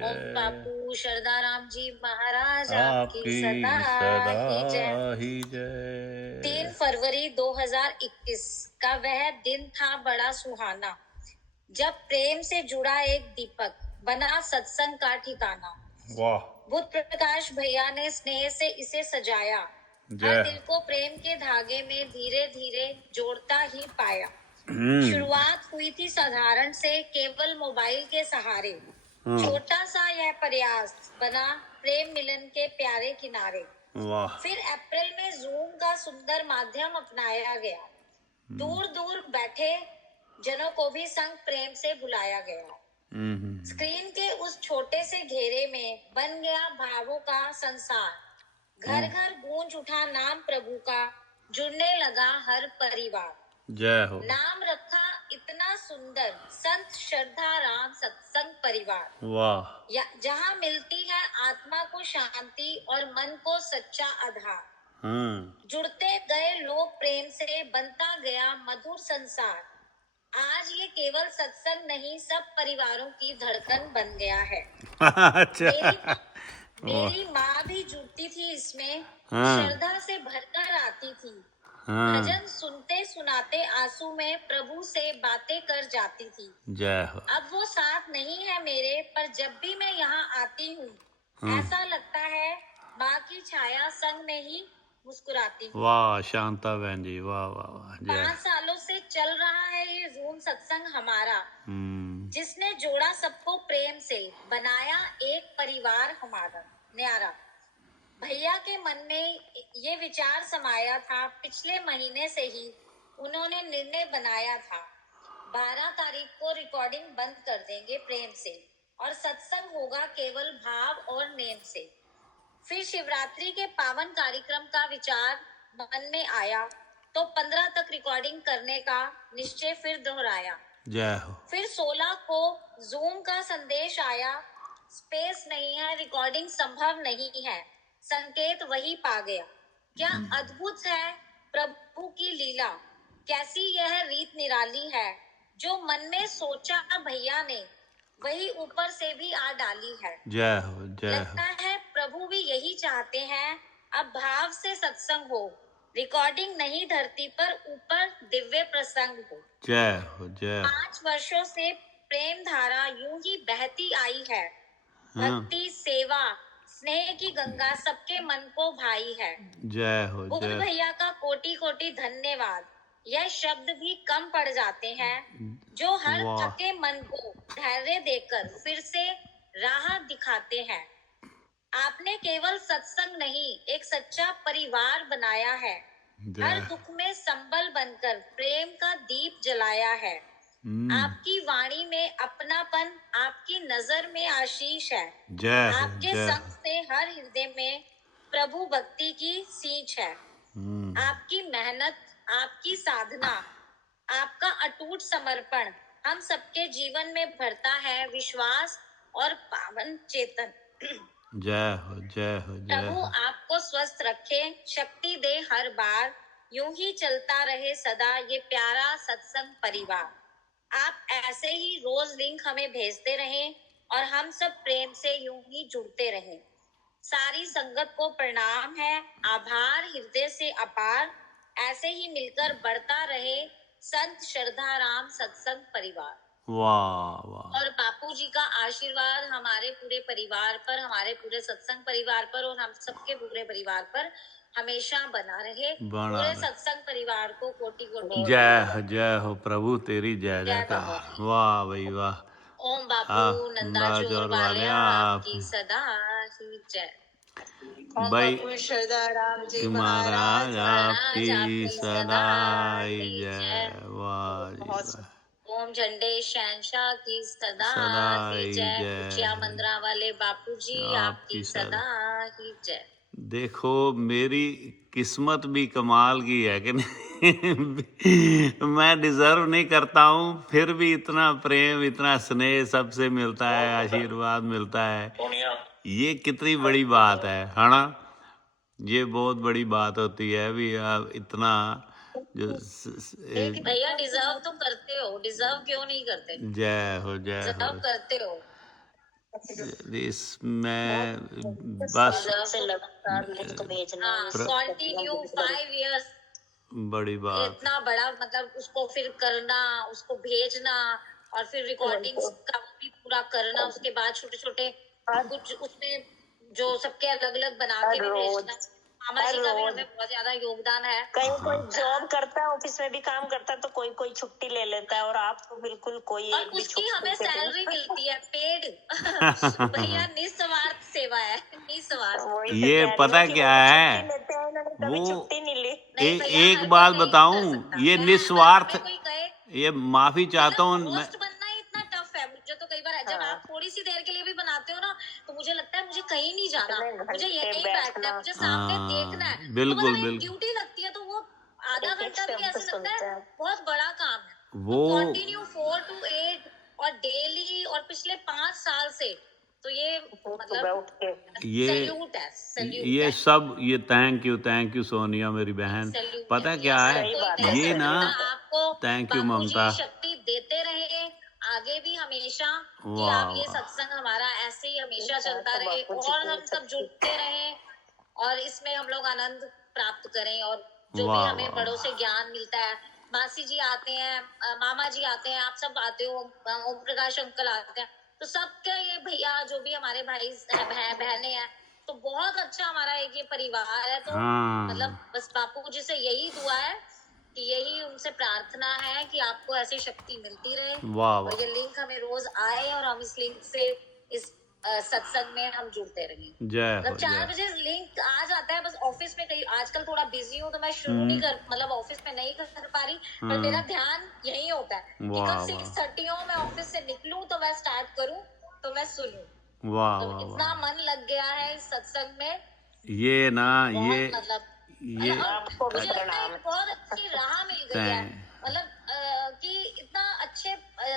ओम जय। बापू शारदाराम जी महाराज आपकी आपकी सदा सदा ही जय। ही जय। 3 फरवरी 2021 का वह दिन था बड़ा सुहाना, जब प्रेम से जुड़ा एक दीपक बना सत्संग का ठिकाना। वाह। बुद्ध प्रकाश भैया ने स्नेह से इसे सजाया, हर दिल को प्रेम के धागे में धीरे धीरे जोड़ता ही पाया। शुरुआत हुई थी साधारण से, केवल मोबाइल के सहारे। छोटा सा यह प्रयास बना प्रेम मिलन के प्यारे किनारे। वाह। फिर अप्रैल में जूम का सुंदर माध्यम अपनाया गया, दूर दूर बैठे जनों को भी संग प्रेम से बुलाया गया। स्क्रीन के उस छोटे से घेरे में बन गया भावों का संसार। घर घर गूंज उठा नाम प्रभु का, जुड़ने लगा हर परिवार। जय हो। नाम रखा इतना सुंदर, संत श्रद्धा राम सत्संग परिवार। वाह। जहाँ मिलती है आत्मा को शांति और मन को सच्चा आधार। जुड़ते गए लोग प्रेम से, बनता गया मधुर संसार। आज ये केवल सत्संग नहीं, सब परिवारों की धड़कन बन गया है। अच्छा। मेरी माँ भी जुड़ती थी इसमें, श्रद्धा से भरकर आती थी। भजन सुनते सुनाते आंसू में प्रभु से बातें कर जाती थी। जय हो। अब वो साथ नहीं है मेरे, पर जब भी मैं यहाँ आती हूँ ऐसा लगता है माँ की छाया संग में ही मुस्कुराती हूँ। वाह शांता बहन जी, वाह वाह वाह। 5 सालों से चल रहा है ये जूम सत्संग हमारा, जिसने जोड़ा सबको प्रेम से, बनाया एक परिवार हमारा न्यारा। भैया के मन में ये विचार समाया था, पिछले महीने से ही उन्होंने निर्णय बनाया था। 12 तारीख को रिकॉर्डिंग बंद कर देंगे प्रेम से, और सत्संग होगा केवल भाव और नेम से। फिर शिवरात्रि के पावन कार्यक्रम का विचार मन में आया, तो 15 तक रिकॉर्डिंग करने का निश्चय फिर दोहराया। जय हो। फिर 16 को जूम का संदेश आया, स्पेस नहीं है, रिकॉर्डिंग संभव नहीं है। संकेत वही पा गया। क्या अद्भुत है प्रभु की लीला, कैसी यह रीत निराली है। जो मन में सोचा भैया ने, वही ऊपर से भी आ डाली है। जय हो जय हो। लगता है प्रभु भी यही चाहते हैं, अब भाव से सत्संग हो, रिकॉर्डिंग नहीं धरती पर, ऊपर दिव्य प्रसंग हो। जय हो जय हो। 5 वर्षों से प्रेम धारा यूं ही बहती आई है। भक्ति सेवा स्नेह की गंगा सबके मन को भाई है। जय हो। बुद्ध भैया का कोटि कोटि धन्यवाद, यह शब्द भी कम पड़ जाते हैं, जो हर थके मन को धैर्य देकर फिर से राह दिखाते हैं। आपने केवल सत्संग नहीं, एक सच्चा परिवार बनाया है। हर दुख में संबल बनकर प्रेम का दीप जलाया है। आपकी वाणी में अपनापन, आपकी नजर में आशीष है। आपके संग से हर हृदय में प्रभु भक्ति की सींच है। आपकी मेहनत, आपकी साधना, आपका अटूट समर्पण हम सबके जीवन में भरता है विश्वास और पावन चेतन। जय हो जय हो जय। प्रभु आपको स्वस्थ रखे, शक्ति दे हर बार, यूं ही चलता रहे सदा ये प्यारा सत्संग परिवार। आप ऐसे ही रोज लिंक हमें भेजते रहें, और हम सब प्रेम से यूं ही जुड़ते रहें। सारी संगत को प्रणाम है, आभार हृदय से अपार। ऐसे ही मिलकर बढ़ता रहे संत श्रद्धा राम सत्संग परिवार। वाह वाह। और बापू जी का आशीर्वाद हमारे पूरे परिवार पर, हमारे पूरे सत्संग परिवार पर, और हम सबके पूरे परिवार पर हमेशा बना रहे। पूरे सत्संग परिवार को कोटि कोटि जय हो प्रभु तेरी जय जय। वाह भाई वाह। ओम बापू नंदाचोर वाले आपकी सदा ही जय। भाई श्रद्धाराम जी महाराज आपकी सदा ही जय। वाह। ओम झंडे शहनशाह की सदा ही जय। कुचिया मंदरा वाले बापू जी आपकी सदा ही जय। देखो मेरी किस्मत भी कमाल की है कि नहीं। मैं डिजर्व नहीं करता हूँ, फिर भी इतना प्रेम, इतना स्नेह सबसे मिलता है, आशीर्वाद मिलता है। ये कितनी बड़ी बात है ना। ये बहुत बड़ी बात होती है भी इतना जो भैया डिजर्व तो करते हो, डिजर्व क्यों नहीं करते। जय हो जय हो। करते हो। इसमें बस से लगातार लिंक भेजना हाँ, कंटिन्यू 5 इयर्स बड़ी बात। इतना बड़ा मतलब उसको फिर करना, उसको भेजना और फिर रिकॉर्डिंग्स का भी पूरा करना, उसके बाद छोटे छोटे कुछ उसमें जो सबके अलग अलग बना के भी भेजना। मामा जी का भी हमें बहुत ज्यादा योगदान है। कहीं कोई जॉब करता है, ऑफिस में भी काम करता है, तो कोई कोई छुट्टी ले लेता है, और आप तो बिल्कुल कोई और एक भी उसकी छुट्टी हमें पे सैलरी मिलती है, पेड। भैया निस्वार्थ सेवा है, निस्वार्थ। वही तो ये कह रही पता हूँ कि क्या वो है, छुट्टी लेते हैं, इन्होंने कभी वो छुट्टी नहीं ली। नहीं भैया, एक हर बात कोई नहीं बताऊं, कर सकता। ये मैं निस्वार्थ, अगर हमें कोई कहे ये माफी चाहता हूँ मैं, होस्ट बनना ही इतना टफ है। मुझे तो कई बार है, जब आप थोड़ी सी देर के लिए भी बनाते हो ना, तो मुझे लगता है मुझे कहीं नहीं जाना, मुझे यहीं बैठना है, मुझे सामने देखना है। तो बिल्कुल मतलब एक बिल्कुल ड्यूटी लगती है, तो वो आधा एक-एक घंटा भी शब्द ऐसे लगता सुनते है हैं। बहुत बड़ा काम है। वो कंटिन्यू 4 to 8 और डेली, और पिछले 5 साल से, तो ये सुबह मतलब उठ के ये सैल्यूट है, सैल्यूट ये है, सब, ये थैंक यू सोनिया मेरी बहन। सैल्यूट पता है। क्या ये है, सही कोई बात नहीं है, ये कर ना, सकता। आपको थैंक यू बापूजी ममता। शक्ति देते रहे आगे भी हमेशा, कि वाह आप ये वाह सत्संग हमारा ऐसे ही हमेशा चलता तो रहे, बापू जी और की हम सब जुड़ते रहें, और इसमें हम लोग आनंद प्राप्त करें, और जो भी वाह हमें वाह बड़ों से ज्ञान मिलता है। मासी जी आते हैं, मामा जी आते हैं, आप सब आते हो, ओम प्रकाश अंकल आते हैं, तो सबके ये भैया जो भी हमारे भाई बहनें हैं, तो बहुत अच्छा हमारा एक ये परिवार है। तो मतलब हाँ, बस बापू जी से यही दुआ है, कि यही उनसे प्रार्थना है कि आपको ऐसी शक्ति मिलती रहे, वाह और वाह, ये लिंक हमें रोज आए, और हम इस लिंक से इस सत्संग में हम जुड़ते रहें। जय हो मतलब 4 जय। बजे लिंक आ जाता है, बस ऑफिस में कहीं आजकल थोड़ा बिजी हूँ, तो मैं शुरू नहीं कर, मतलब ऑफिस में नहीं कर पा रही, पर मेरा ध्यान यही होता है कि वाह कब वाह 6:30 हो, मैं ऑफिस से निकलूं तो मैं स्टार्ट करूं, तो मैं सुनूं। वाह तो वाह इतना वाह। मन लग गया है इस सत्संग में, ये ना, बहुत मतलब ये और आपको भी मुझे लगता है प्रणाम। एक बहुत अच्छी राह मिल गई है। मतलब कि इतना अच्छे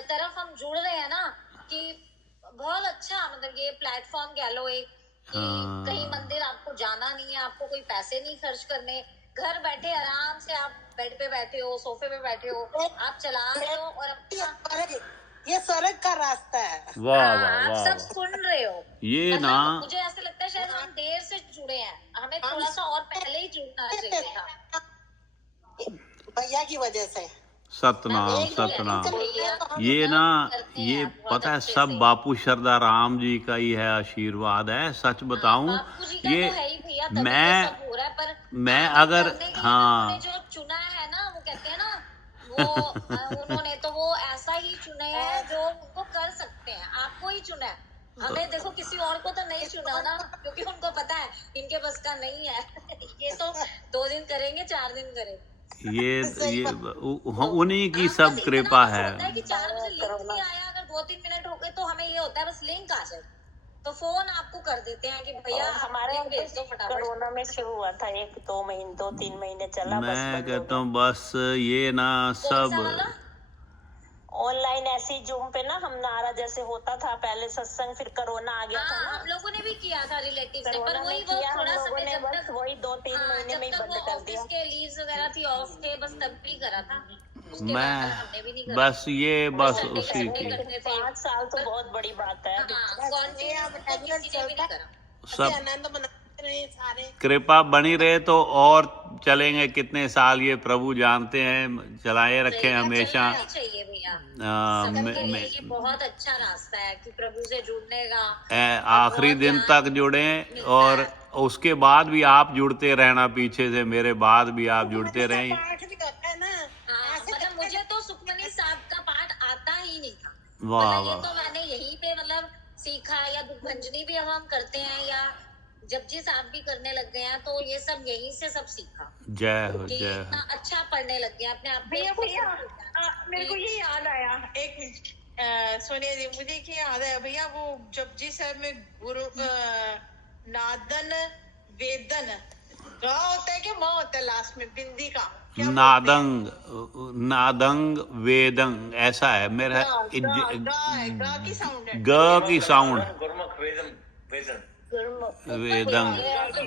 तरफ हम जुड़ रहे हैं ना, कि बहुत अच्छा, मतलब ये प्लेटफॉर्म कह लो एक, कि कहीं मंदिर आपको जाना नहीं है, आपको कोई पैसे नहीं खर्च करने, घर बैठे आराम से आप बेड पे बैठे हो, सोफे पे बैठे हो, आप चला रहे हो, और अपना ये स्वर्ग का रास्ता है। वाह हाँ, वाह आप वाह सब वाह। सुन रहे हो। ये ना, मतलब मुझे ऐसा लगता है शायद हम देर से जुड़े हैं, हमें थोड़ा सा और पहले ही जुड़ना चाहिए था। भैया की वजह से सतनाम सतनाम। ये ना, ये पता है सब बापू शरदा राम जी का ही है आशीर्वाद है, सच बताऊं। बापू जी का ये तो है ही भैया, तभी ये मैं सब हो रहा है, पर मैं आगे अगर करने के लिए हाँ, उन्होंने जो चुना है ना, वो कहते हैं ना, वो उन्होंने तो वो ऐसा ही चुने हैं जो उनको कर सकते हैं। आपको ही चुना है, हमें देखो किसी और को तो नहीं चुना ना, क्योंकि उनको पता है इनके बस का नहीं है। ये तो 2 दिन करेंगे, 4 दिन करेंगे। ये उन्हीं की सब कृपा है। होता है कि 4 बजे लिंक नहीं आया, अगर 2-3 मिनट हो गए, तो हमें ये होता है बस लिंक आ जाए, तो फोन आपको कर देते हैं कि भैया हमारे लिंक भेज दो फटाफट। कोरोना में शुरू हुआ था, 2-3 महीने चला, बस मैं बंद हो कहता गया। हूँ बस ये ना कौन सा सब वाला? ऑनलाइन ऐसी जूम पे ना, हम नारा जैसे होता था पहले सत्संग, फिर कोरोना आ गया था हाँ, ना, हम लोगों ने भी किया था रिलेटिव से, पर कोरोना वही में वो किया हम थोड़ा लोगों समय ने, जब बस तक, वही 2-3 हाँ, महीने जब में ही तक वो बंद कर ऑफिस दिया। के लीव्स वगैरह थी, ऑफ थे, बस तब भी करा था, उसके मैं बाद हमने भी नहीं करा। बस ये वो बस संडे उसी संडे की करते थे। 5 साल तो बहुत बड़ी बात है। हाँ, कंटिन्यू तो किसी ने भी नहीं करा। सब आनंद मनाते रहे सारे। कृपा बनी रहे तो और चलेंगे कितने साल, ये प्रभु जानते हैं, चलाए रखे हमेशा। चलना ही चाहिए भैया, आ, सबके लिए ये बहुत अच्छा रास्ता है कि प्रभु से जुड़ने का, आखिरी दिन तक जुड़े, और उसके बाद भी आप जुड़ते रहना, पीछे से मेरे बाद भी आप जुड़ते रहें। पाठ भी होता है ना। हाँ, मतलब मुझे तो सुखमनी साहब का पाठ आता ही नहीं था। वाह मतलब ये वाह, तो मैंने यहीं पे मतलब सीखा, या दुखभंजनी भी अब हम करते हैं, या जपजी साहब भी करने लग गए हैं, तो ये सब यहीं से सब सीखा, जय हो कि जय इतना हो। अच्छा पढ़ने लग गए अपने आप भैया में। मेरे को ये याद आया, एक मिनट सोनिया जी, मुझे क्या याद आया भैया, वो जपजी साहब में गुरु नादन वेदन गा होता है कि माँ होता है लास्ट में बिंदी का, क्या नादंग नादंग वेदंग ऐसा है मेरा, गा गा गा है, गा की साउंड है। ग की साउंड। गुरमुख वेदन वेदन वेदंग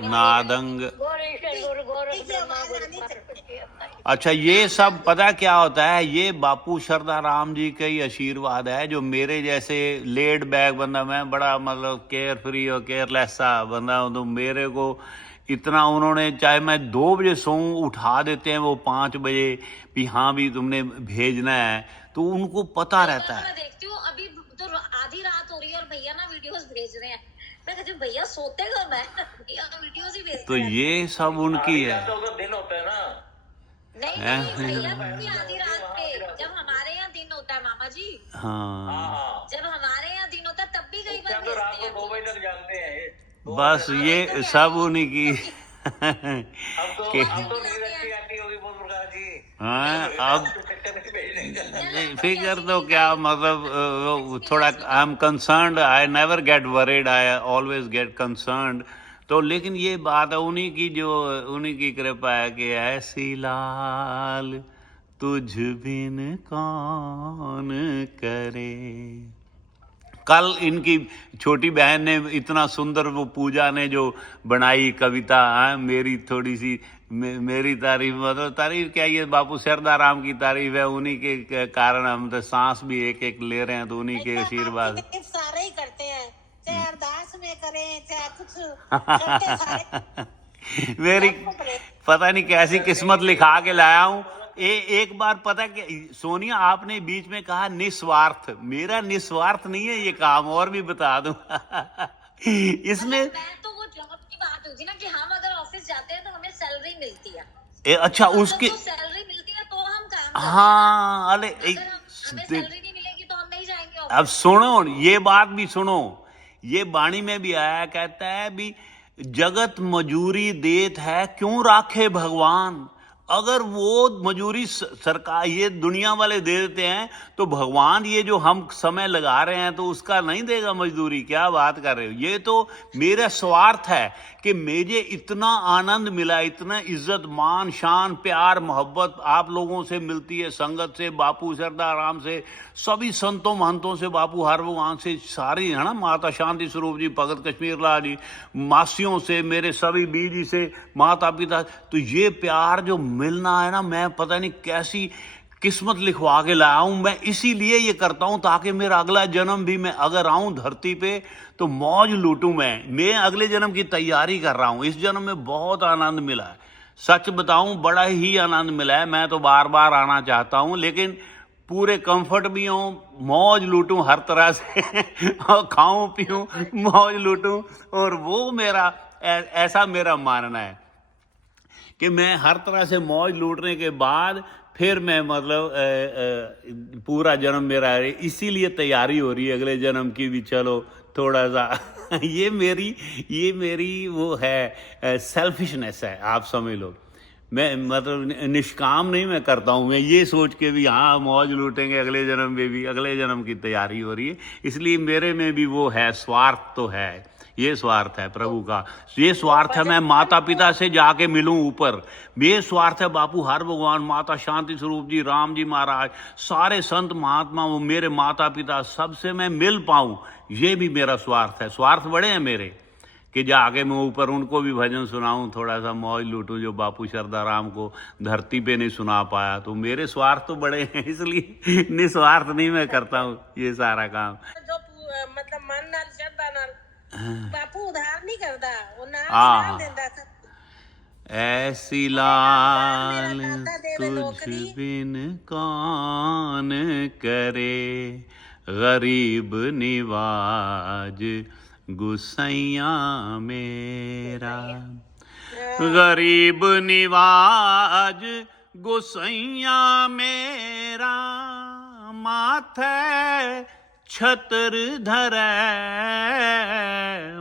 नादंग। ठीक है, आवाज आनी चाहिए। अच्छा, ये सब पता क्या होता है, ये बापू शरदा राम जी का ही आशीर्वाद है। जो मेरे जैसे लेड बैक बंदा, मैं बड़ा मतलब केयर फ्री और केयरलेस सा बंदा हूँ, तो मेरे को इतना उन्होंने, चाहे मैं 2 बजे सोऊं, उठा देते हैं वो 5 बजे भी, हाँ भी तुमने भेजना है, तो उनको पता रहता है। मैं देखती हूँ अभी तो आधी रात हो रही है और भैया ना वीडियोस भेज रहे हैं। मैं कहती हूँ भैया सोते कब है, भैया वीडियोस ही भेज तो रहे हैं। ये सब उनकी है। दिन होता है ना। नहीं नहीं भैया भी आधी रात पे, जब हमारे यहाँ दिन होता है मामा जी, हाँ, जब हमारे यहाँ दिन होता है तब भी कई बार तो रात भेजते को 2 बजे तक जानते हैं ये। बस ये सब उन्हीं की अब तो कि नींद अच्छी आती होगी बोल प्रकाश जी। हाँ, अब चक्कर में भेजने का। नहीं, फिकर तो क्या मतलब, थोड़ा I am concerned, I never get worried, I always get concerned. तो लेकिन ये बात है उन्हीं की, जो उन्हीं की कृपा है कि ऐसी लाल तुझ बिन कौन करे। कल इनकी छोटी बहन ने इतना सुंदर, वो पूजा ने जो बनाई कविता, मेरी थोड़ी सी मेरी तारीफ, मतलब तारीफ क्या, ये बापू शरदा राम की तारीफ है। उन्हीं के कारण हम तो सांस भी एक एक ले रहे हैं, तो उन्हीं के आशीर्वाद। ये सारे ही करते हैं, चाहे अरदास में करें, चाहे कुछ करते सारे। मेरी पता नहीं कैसी किस्मत लिखा के लाया हूँ। एक बार पता कि सोनिया, आपने बीच में कहा निस्वार्थ, मेरा निस्वार्थ नहीं है ये काम, और भी बता दूं इसमें। मैं तो वो जॉब की बात होती ना कि हम अगर ऑफिस जाते हैं तो हमें सैलरी मिलती है। अच्छा, उसके तो सैलरी मिलती है तो हम काम करते हैं। हाँ, अरे अगर हमें सैलरी नहीं मिलेगी तो हम नहीं जाएंगे ऑफिस। अब सुनो, ये बात भी सुनो, ये वाणी में भी आया, कहता है भी जगत मजूरी देत है, क्यों राखे भगवान। अगर वो मजूरी सरकार, ये दुनिया वाले दे देते हैं, तो भगवान ये जो हम समय लगा रहे हैं, तो उसका नहीं देगा मजदूरी? क्या बात कर रहे हो। ये तो मेरा स्वार्थ है कि मुझे इतना आनंद मिला, इतना इज्जत मान शान प्यार मोहब्बत आप लोगों से मिलती है, संगत से, बापू शरदा राम से, सभी संतों महंतों से, बापू हर भगवान से, सारी है ना, माता शांति स्वरूप जी, भगत कश्मीर लाल जी, मासियों से, मेरे सभी बीजी से, माता पिता। तो ये प्यार जो मिलना है ना, मैं पता नहीं कैसी किस्मत लिखवा के लाया हूं। मैं इसीलिए ये करता हूं ताकि मेरा अगला जन्म भी, मैं अगर आऊं धरती पे तो मौज लूटूं। मैं अगले जन्म की तैयारी कर रहा हूं। इस जन्म में बहुत आनंद मिला है, सच बताऊं, बड़ा ही आनंद मिला है। मैं तो बार बार आना चाहता हूं, लेकिन पूरे कंफर्ट भी हो, मौज लूटूं हर तरह से और खाऊं पीऊं, मौज लूटूं। और वो मेरा ऐसा मेरा मानना है कि मैं हर तरह से मौज लूटने के बाद फिर मैं मतलब पूरा जन्म मेरा है। इसीलिए तैयारी हो रही है अगले जन्म की भी। चलो थोड़ा सा ये मेरी वो है, सेल्फिशनेस है, आप समझ लो। मैं मतलब निष्काम नहीं मैं करता हूँ, मैं ये सोच के भी हाँ मौज लूटेंगे अगले जन्म में भी, अगले जन्म की तैयारी हो रही है। इसलिए मेरे में भी वो है, स्वार्थ तो है, ये स्वार्थ है प्रभु का। ये स्वार्थ है मैं माता पिता से जाके मिलूं ऊपर। ये स्वार्थ है बापू हर भगवान, माता शांति स्वरूप जी, राम जी महाराज, सारे संत महात्मा, वो मेरे माता पिता, सबसे मैं मिल पाऊं। ये भी मेरा स्वार्थ है। स्वार्थ बड़े हैं मेरे कि जाके मैं ऊपर उनको भी भजन सुनाऊं, थोड़ा सा मौज लूटूं, जो बापू शरदा राम को धरती पे नहीं सुना पाया। तो मेरे स्वार्थ तो बड़े हैं, इसलिए निस्वार्थ नहीं मैं करता हूँ ये सारा काम। जो मतलब मन नाल श्रद्धा नाल बापू उधार नहीं करता, वो हाँ। नाल देंदा सब। ऐसी लाल तुझ बिन कौन करे, गरीब निवाज गुसैया मेरा। गरीब निवाज गुसैया मेरा, माथे छतर धरै,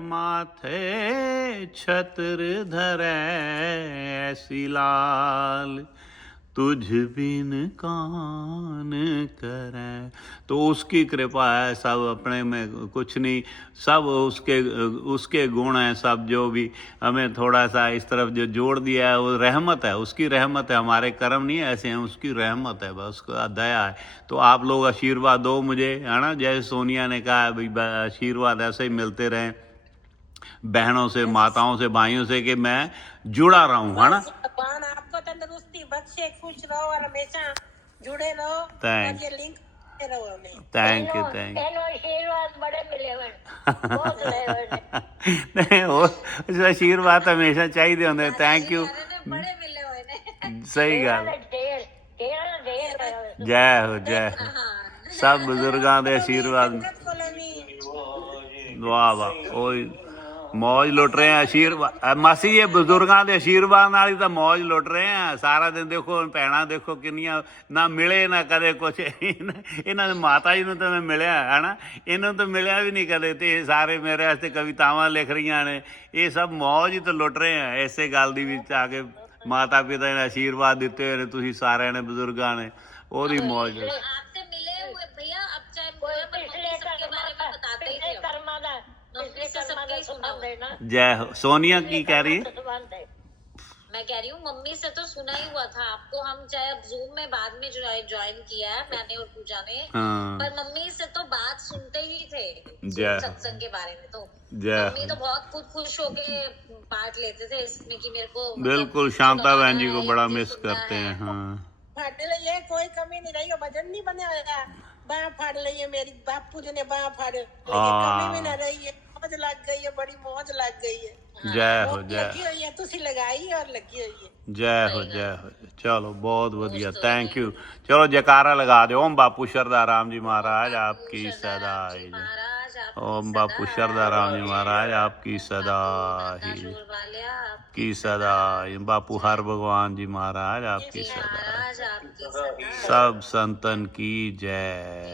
माथे छतर धरै, ऐसी लाल तुझ बिन कौन करे। तो उसकी कृपा है, सब अपने में कुछ नहीं, सब उसके गुण हैं सब। जो भी हमें थोड़ा सा इस तरफ जो जोड़ दिया है वो रहमत है, उसकी रहमत है, हमारे कर्म नहीं ऐसे हैं, उसकी रहमत है, बस उसका दया है। तो आप लोग आशीर्वाद दो मुझे, है ना, जैसे सोनिया ने कहा भाई आशीर्वाद ऐसे ही मिलते रहें। बहनों से, माताओं से, भाइयों से कि मैं जुड़ा रहूं, है ना। भगवान आपको तंदुरुस्ती बख्शे, खुश रहो और हमेशा जुड़े रहो Thanks. और ये लिंक करते रहो हमें। थैंक यू, थैंक एनो आशीर्वाद बड़े मिले हुए बहुत मिले हुए नहीं वो आशीर्वाद हमेशा चाहिए होंगे। थैंक यू, बड़े मिले हुए ने। सही गल। ढेर ढेर ढेर जय हो, जय हो। सब बुजुर्गों के आशीर्वाद। संगत कॉलोनी वाह वाह, ओही मौज लुट रहे हैं आशीर्वाद। मासी ये बुजुर्गों के आशीर्वाद नाल ही तो मौज लुट रहे हैं सारा दिन। देखो भैणा देखो किनिया ना मिले ना कदे कुछ। इन्होंने माता जी ने तो मैं मिलिया है ना, इन्होंने तो मिलिया भी नहीं कदे, तो सारे मेरे वास्ते कवितावां लिख रही ने। ये सब मौज ही तो लुट रहे हैं इसे गल दी विच आके। माता पिता ने आशीर्वाद दिते हुए तुसीं सारिਆਂ ने बुजुर्गों ने ओदी मौज। आपसे मिले हुए भैया, अब चाहे बोले पर मम्मी सबके बारे में बताते ही थे। कर्मा दा मम्मी से सबके ही सुना हुआ है। जय हो। सोनिया की कह रही है? मैं कह रही हूँ मम्मी से तो सुना ही हुआ था आपको, हम चाहे अब जूम में बाद में ज्वाइन किया है मैंने और पूजा ने, हाँ। पर मम्मी से तो बात सुनते ही थे जय। सत्संग के बारे में। तो जय। मम्मी तो बहुत खुश होके पार्ट लेते थे इसमें कि मेरे को बिल्कुल, शांता बहन जी को बड़ा मिस करते हैं। हाँ फट लिए, कोई कमी नहीं रही। भजन नहीं बने होया, बाह फाड़ लिए मेरी बापू जी ने, बाह फाड़ लिए, कमी भी न रही है। मौज लग गई है, बड़ी मौज लग गई है। जय हो, लगी जय हुई है, तुसी लगाई और लगी हुई है। जय हो, जय हो। चलो बहुत बढ़िया, थैंक यू। चलो जयकारा लगा दो। ओम बापू शरदा राम जी महाराज आपकी सदा ही जय। महाराज आप ओम बापू शरदा राम जी महाराज आपकी सदा ही की सदा ही। बापू हर भगवान जी महाराज आपकी सदा। महाराज आपकी सदा। सब संतन की जय।